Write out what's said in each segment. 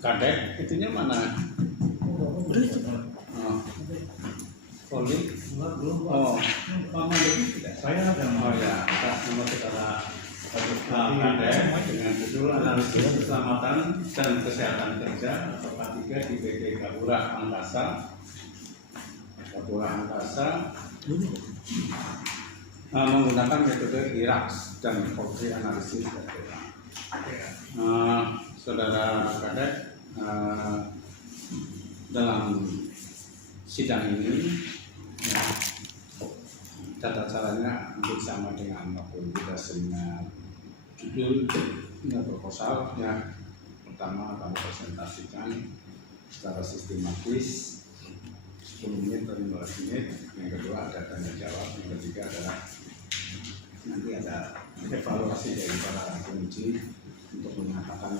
Kadek, itunya mana? Udah itu. Oh. Poli? Belum. Oh, Mama jadi tidak? Saya ada. Oh ya, atas nama saudara Kadek dengan judul analisis keselamatan dan kesehatan kerja atau K3 di PT Gapura Angkasa. Gapura Angkasa menggunakan metode IRAX dan Poultry Analysis. Saudara Kadek, dalam sidang ini ya, tata caranya hampir sama dengan waktu kita seminar judul proposal. Ya, pertama kami presentasikan secara sistematis 10 menit atau 15 menit. Yang kedua ada tanya jawab. Yang ketiga adalah nanti ada evaluasi dari para penguji untuk menyatakan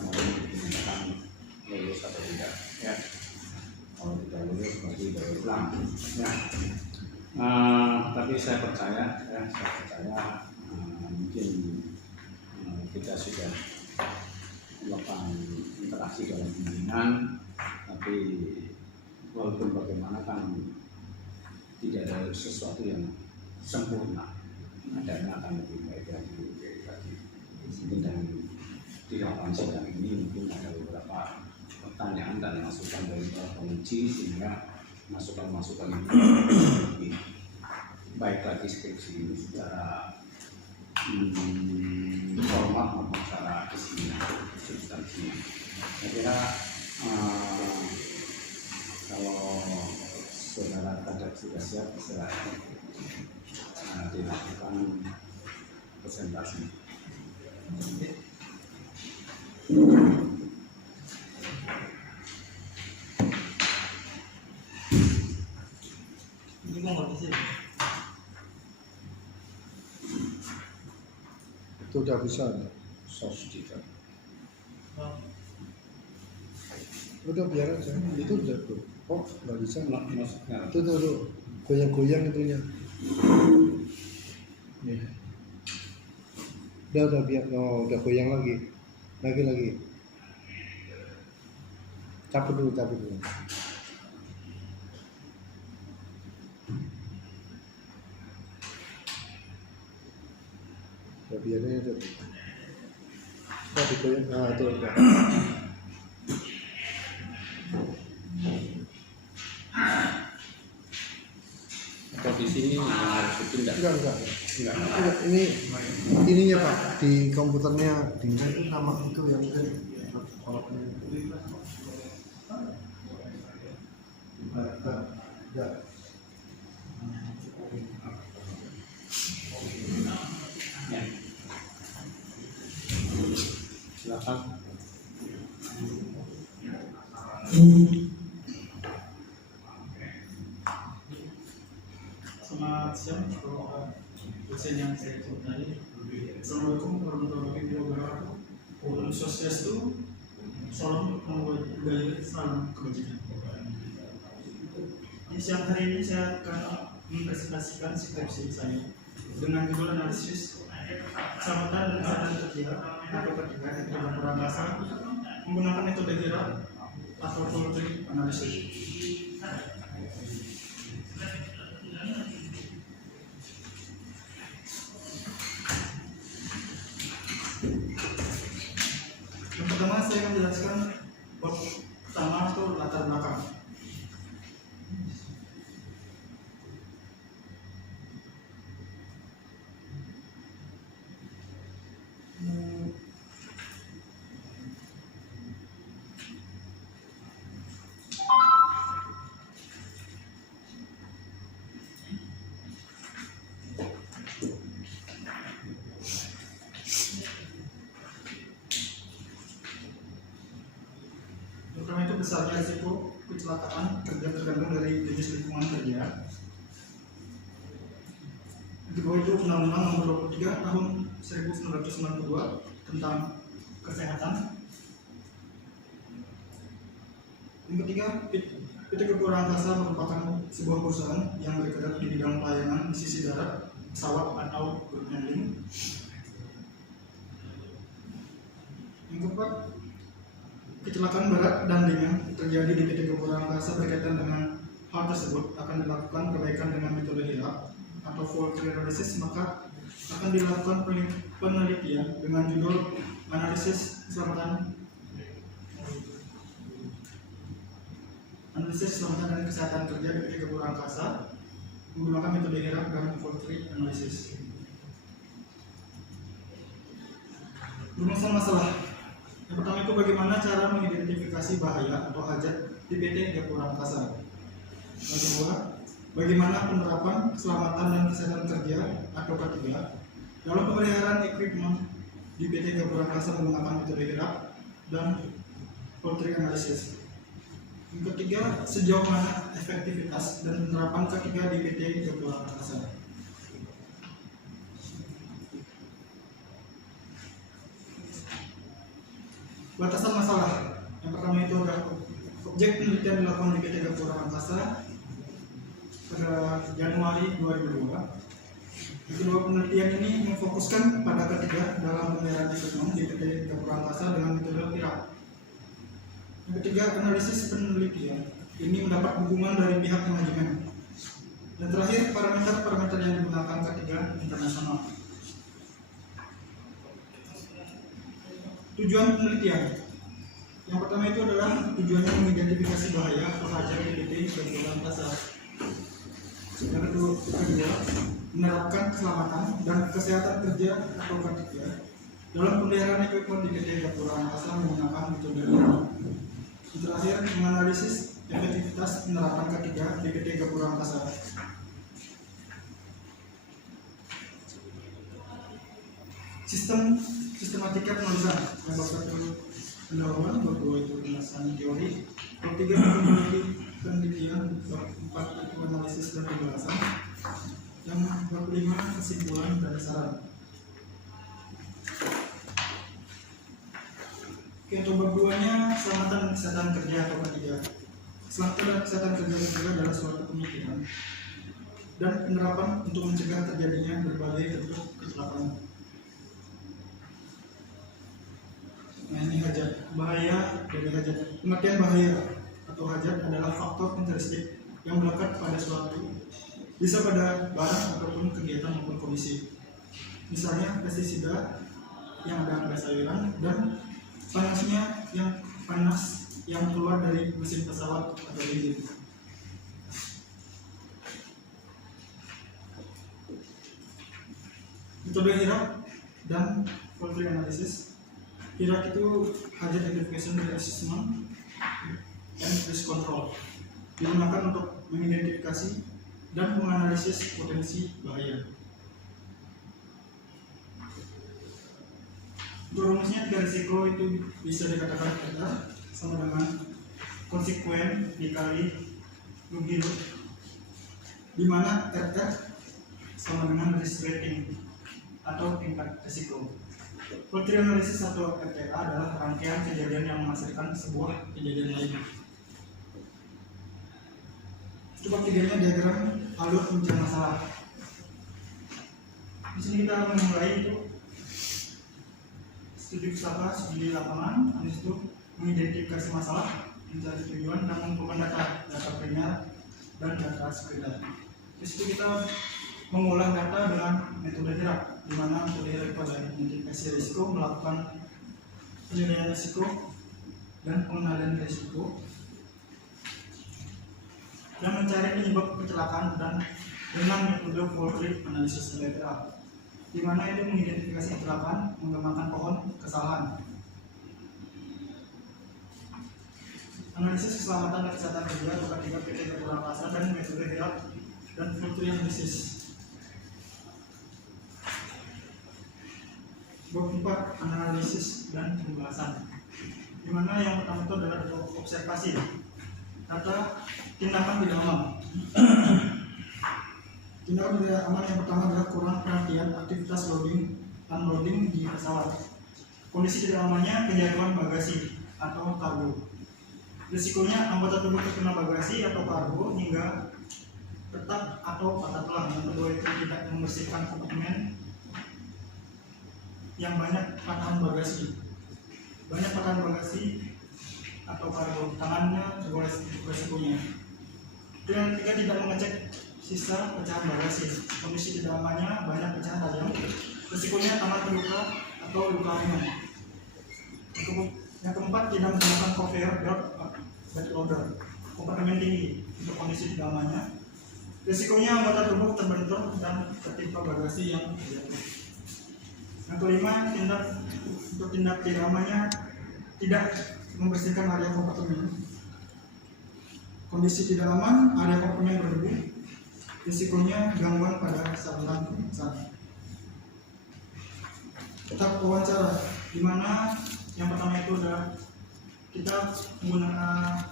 lulus atau tidak. Ya, kalau tidak lulus berarti daur ulang. Ya. Tapi saya percaya, mungkin kita sudah melakukan interaksi dalam bimbingan, tapi walaupun bagaimana kan tidak ada sesuatu yang sempurna, adanya akan lebih baik lagi. Dan di lapangan sidang ini mungkin ada beberapa pertanyaan dan masukan dari para penguji, sehingga masukan-masukan ini lebih baik lagi skripsi ini secara format maupun secara isinya, substansinya. Saya kira kalau saudara Kadek sudah siap, bisa dilakukan presentasi. Ini mau nggak bisa. Itu udah bisa. Sos juga. Udah biar aja. Itu udah tuh. Oh nggak bisa. Maksudnya Itu tuh goyang-goyang itunya. Ya. Udah biar. Oh, udah goyang lagi. Lagi. Cabut dulu. Ya biarnya itu. Nah, digoyang. Nah, itu udah. atau di sini yang harus dipindah. Enggak. Enggak. Ini ininya Pak di komputernya di nama itu yang enggak. Ya. Silakan. Selamat siang, dosen yang saya cintai. Assalamualaikum warahmatullahi wabarakatuh. Om Swastiastu, salam budaya, salam kebajikan. Di siang hari ini saya akan mempresentasikan skripsi saya dengan judul analisis keselamatan dan kesehatan kerja atau K3 di dalam perangkasa menggunakan metode IRAC atau Poultry Analysis. Yang pertama saya akan menjelaskan bab pertama itu latar belakang. Pertama itu besarnya risiko kecelakaan kerja tergantung dari jenis lingkungan kerja. Kedua itu Undang-Undang Nomor 23 Tahun 1992 tentang kesehatan. Yang ketiga, PT Gapura Angkasa merupakan sebuah perusahaan yang bergerak di bidang pelayanan di sisi darat, pesawat atau ground handling. Yang keempat, kecelakaan berat dan ringan terjadi di PT Gapura Angkasa berkaitan dengan hal tersebut akan dilakukan perbaikan dengan metode HIRAP atau fault tree analysis, maka akan dilakukan penelitian dengan judul analisis keselamatan dan kesehatan kerja di PT Gapura Angkasa menggunakan metode HIRAP dan fault tree analysis. Rumusan masalah. Yang pertama itu bagaimana cara mengidentifikasi bahaya atau hajat di PT Gapura Angkasa. Yang kedua, bagaimana penerapan keselamatan dan kesehatan kerja atau K3 dalam pemeliharaan equipment di PT Gapura Angkasa menggunakan metode HIRAP dan fault tree analysis. Yang ketiga, sejauh mana efektivitas dan penerapan K3 di PT Gapura Angkasa. Batasan masalah. Yang pertama itu adalah objek penelitian dilakukan di PT Gapura Angkasa pada Januari 2002. Yang kedua, penelitian ini memfokuskan pada K3 dalam pemeliharaan equipment di PT Gapura Angkasa dengan metode HIRAP. Yang ketiga, analisis penelitian ini mendapat dukungan dari pihak manajemen. Dan terakhir, parameter-parameter yang digunakan K3 internasional. Tujuan penelitian. Yang pertama itu adalah tujuannya mengidentifikasi bahaya atau hajat di PT Gapura Angkasa. Yang kedua, menerapkan keselamatan dan kesehatan kerja atau K3 dalam pemeliharaan equipment di PT Gapura Angkasa menggunakan metode HIRAP. Yang terakhir, menganalisis efektivitas penerapan K3 di PT Gapura Angkasa. Sistematika penulisan. Yang bab 1 pendahuluan, bab 2 itu penjelasan teori, bab 3 penelitian, bab 4 itu analisis dan pembahasan, yang bab 5 kesimpulan dan saran. Oke, untuk bab 2-nya keselamatan dan kesehatan kerja atau K3. Keselamatan dan kesehatan kerja itu adalah suatu pemikiran dan penerapan untuk mencegah terjadinya berbagai bentuk kecelakaan. Nah, ini hajat. Bahaya dari hajat. Pengertian bahaya atau hajat adalah faktor interistik yang melekat pada suatu, bisa pada barang ataupun kegiatan maupun kondisi. Misalnya pestisida yang ada pada sayuran dan panas yang keluar dari mesin pesawat atau engine. Metode HIRAP dan fault tree analysis. HIRAP itu hajat identification assessment and risk control, digunakan untuk mengidentifikasi dan menganalisis potensi bahaya. Untuk rumusnya, 3 risiko itu bisa dikatakan adalah sama dengan konsekuen dikali rugi, di mana RR sama dengan risk rating atau tingkat risiko. Fault tree analysis atau FTA adalah rangkaian kejadian yang menghasilkan sebuah kejadian lain. Coba tiganya diagram alur pencarian masalah. Di sini kita memulai itu studi pusaka, studi lapangan, habis itu mengidentifikasi masalah, mencari tujuan dan mengumpulkan data primer dan data sekunder. Di situ kita mengolah data dengan metode HIRAP, di mana metode HIRAP pada identifikasi risiko, melakukan penilaian risiko dan pengendalian risiko, dan mencari penyebab kecelakaan dan dengan metode fault tree analysis LTA, di mana itu mengidentifikasi kecelakaan, mengembangkan pohon kesalahan. Analisis keselamatan dan kesehatan kerja atau K3 PT Gapura Angkasa dan metode HIRAP dan fault tree analysis. Bab 4 analisis dan pembahasan, di mana yang pertama itu adalah observasi data tindakan tidak aman. Tindakan tidak aman yang pertama adalah kurang perhatian aktivitas loading unloading di pesawat. Kondisi tidak amannya kejatuhan bagasi atau kargo. Risikonya anggota tubuh terkena bagasi atau kargo hingga retak atau patah tulang. Yang kedua itu tidak membersihkan kompartemen yang banyak patahan bagasi. Banyak patahan bagasi atau kargo tangannya juga resikonya. Yang ketiga, tidak mengecek sisa pecahan bagasi. Kondisi di dalamnya banyak pecahan tajam, resikonya tangan terluka atau luka ringan. Yang keempat, tidak menggunakan conveyor belt loader kompartemen tinggi untuk kondisi di dalamnya, resikonya anggota tubuh terbentur dan tertimpa bagasi yang jatuh. Yang kelima, untuk tindak pidananya tidak membersihkan area kompartemen. Kondisi di dalaman area kompartemen berdebu, risikonya gangguan pada saluran pernafasan. Tetap wawancara, di mana yang pertama itu adalah kita menggunakan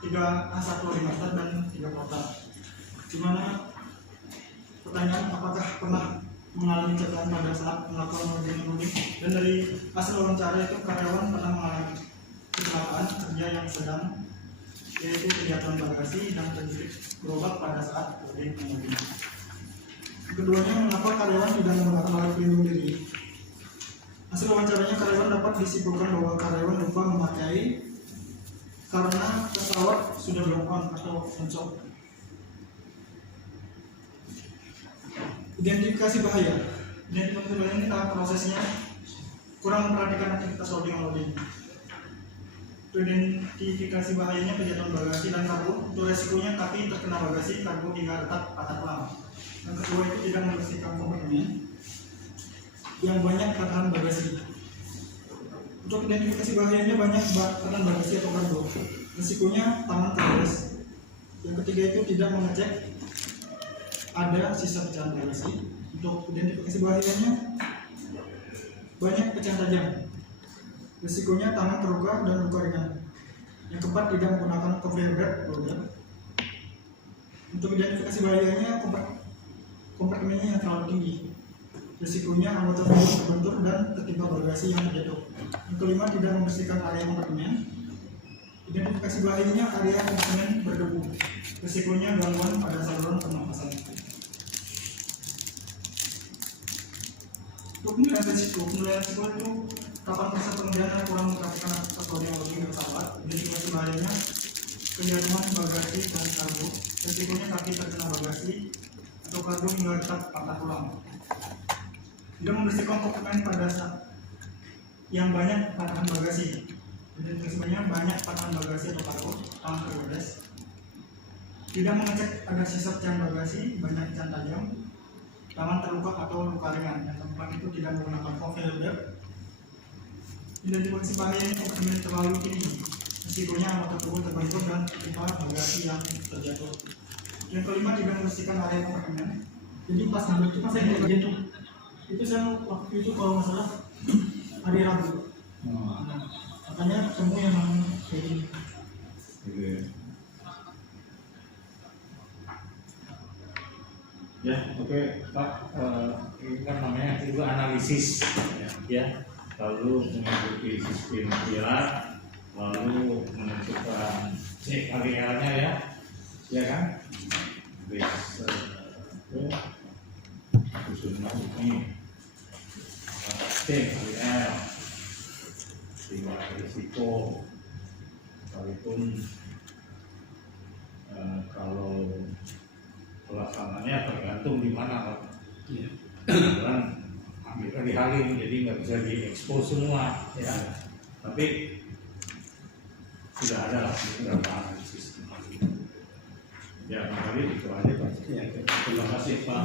3 A1 remaster dan 3 portal. Di mana pertanyaan apakah pernah mengalami cedera pada saat melakukan loading, dan dari hasil wawancara itu karyawan pernah mengalami kecelakaan kerja yang sedang, yaitu kejatuhan bagasi dan terjepit gerobak pada saat loading. Keduanya, mengapa karyawan tidak menggunakan alat pelindung diri? Hasil wawancaranya, karyawan dapat disimpulkan bahwa karyawan lupa memakai karena pesawat sudah belum on atau on-stop. Identifikasi bahaya. Identifikasi bahaya ini tahap prosesnya kurang memperhatikan aktivitas loading. Identifikasi bahayanya kejatuhan bagasi dan kargo. Untuk resikonya kaki terkena bagasi, kargo hingga retak patah tulang. Yang kedua itu tidak membersihkan kompartemen yang banyak patahan bagasi. Untuk identifikasi bahayanya banyak patahan bagasi atau kargo, resikonya tangan tergores. Yang ketiga itu tidak mengecek ada sisa pecahan bagasi. Untuk identifikasi bahayanya banyak pecahan tajam, risikonya tangan terluka dan luka ringan. Yang keempat, tidak menggunakan conveyor belt loader. Untuk identifikasi bahayanya kompartemennya yang terlalu tinggi, risikonya anggota tubuh terbentur dan tertimpa bagasi yang terjatuh. Yang kelima, tidak membersihkan area kompartemen. Identifikasi bahayanya area kompartemen berdebu, risikonya gangguan pada saluran pernafasan. Untuk penilaian risiko itu kapan masa pengendalian kurang memperhatikan aktivitas loading pesawat. Identifikasi bahayanya kejatuhan bagasi dan kargo, risikonya kaki terkena bagasi atau kargo hingga retak patah tulang. Tidak membersihkan kompartemen pada saat yang banyak patahan bagasi. Identifikasinya banyak patahan bagasi atau kargo, tangan tergores. Tidak mengecek ada sisa pecahan bagasi, banyak pecahan tajam, tangan terluka atau luka ringan. Yang keempat itu tidak menggunakan conveyor belt. Identifikasi bahayanya kompartemen terlalu tinggi, risikonya anggota tubuh terbentur dan tertimpa bagasi yang terjatuh. Yang kelima, tidak membersihkan area kompartemen. Jadi pas ngambil itu pas saya jatuh, itu saya waktu itu kalau nggak salah hari Rabu. Makanya ketemu yang kayak gini. Ya, oke Pak, ini kan namanya juga analisis, ya, lalu mengikuti sistem pilar, lalu menentukan CKWL-nya ya kan? Susunan ini CKWL, tingkat risiko, walaupun kalau pelaksanaannya tergantung di mana Pak. Kan ambil dari Halim, jadi nggak bisa diekspos semua ya. Tapi sudah ada lah beberapa analisis. Ya, kali itu aja Pak. Ya, terima kasih Pak.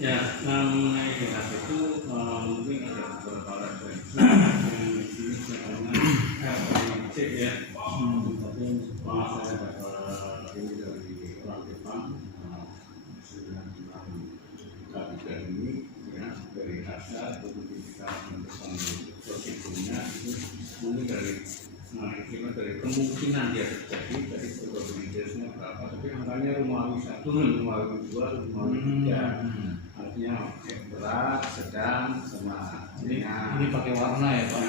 Ya, mengenai DHP itu mungkin ada beberapa referensi yang di sini dengan RPC ya. Tapi yang sebelumnya saya dapat ini dari orang Jepang sudah tentang kabinet ini ya, dari hasil kita menentukan prosedurnya itu mungkin dari dari kemungkinan dia terjadi dari probabilitasnya berapa, tapi angkanya Romawi 1, Romawi 2, Romawi 3. Artinya berat, sedang, sama Ini pakai warna ya Pak.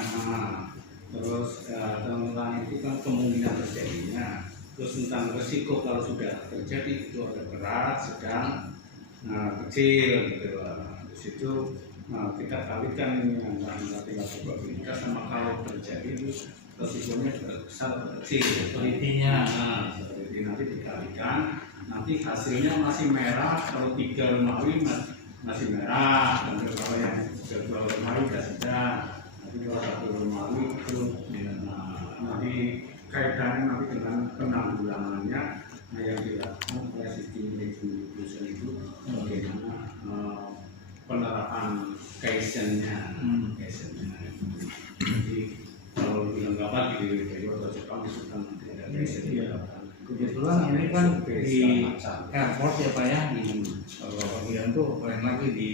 Terus tentang itu kan kemungkinan terjadinya. Terus tentang resiko kalau sudah terjadi itu ada berat, sedang, kecil gitu. Terus itu Nah, kita kalikan ini antara tingkat probabilitas sama kalau terjadi itu resikonya besar atau kecil. Sepertinya. Nah, seperti nanti dikalikan, nanti hasilnya masih merah. Kalau 3 Romawi masih merah, dan kalau yang 2 Romawi sudah sedang. Nanti kalau 1 Romawi itu nanti kaitannya nanti dengan penanggulangannya. Nah, yang dilakukan oleh sistem distribution itu bagaimana penerapan Kaizennya. Jadi kalau dilengkapi di Taiwan atau Jepang itu kan tidak ada Kaizen. Kebetulan ini kan di airport ya Pak ya. Kalau bagian tuh lain lagi di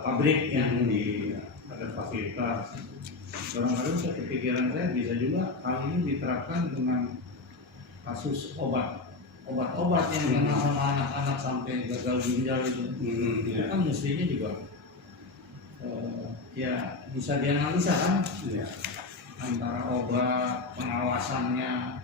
pabrik yang di ada fasilitas. Barangkali kepikiran saya bisa juga hal ini diterapkan dengan kasus obat-obat yang kena anak-anak sampai gagal ginjal itu. Itu kan mestinya juga ya bisa dianalisa kan, antara obat pengawasannya